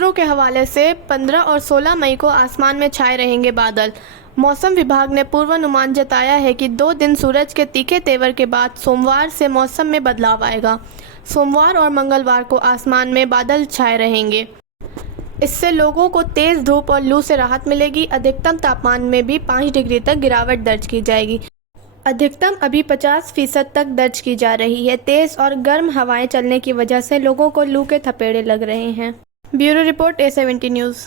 सूत्रों के हवाले से 15 और 16 मई को आसमान में छाए रहेंगे बादल। मौसम विभाग ने पूर्वानुमान जताया है कि 2 दिन सूरज के तीखे तेवर के बाद सोमवार से मौसम में बदलाव आएगा। सोमवार और मंगलवार को आसमान में बादल छाए रहेंगे। इससे लोगों को तेज़ धूप और लू से राहत मिलेगी। अधिकतम तापमान में भी 5 डिग्री तक गिरावट दर्ज की जाएगी। अधिकतम अभी 50% तक दर्ज की जा रही है। तेज़ और गर्म हवाएं चलने की वजह से लोगों को लू के थपेड़े लग रहे हैं। Bureau report A17 news.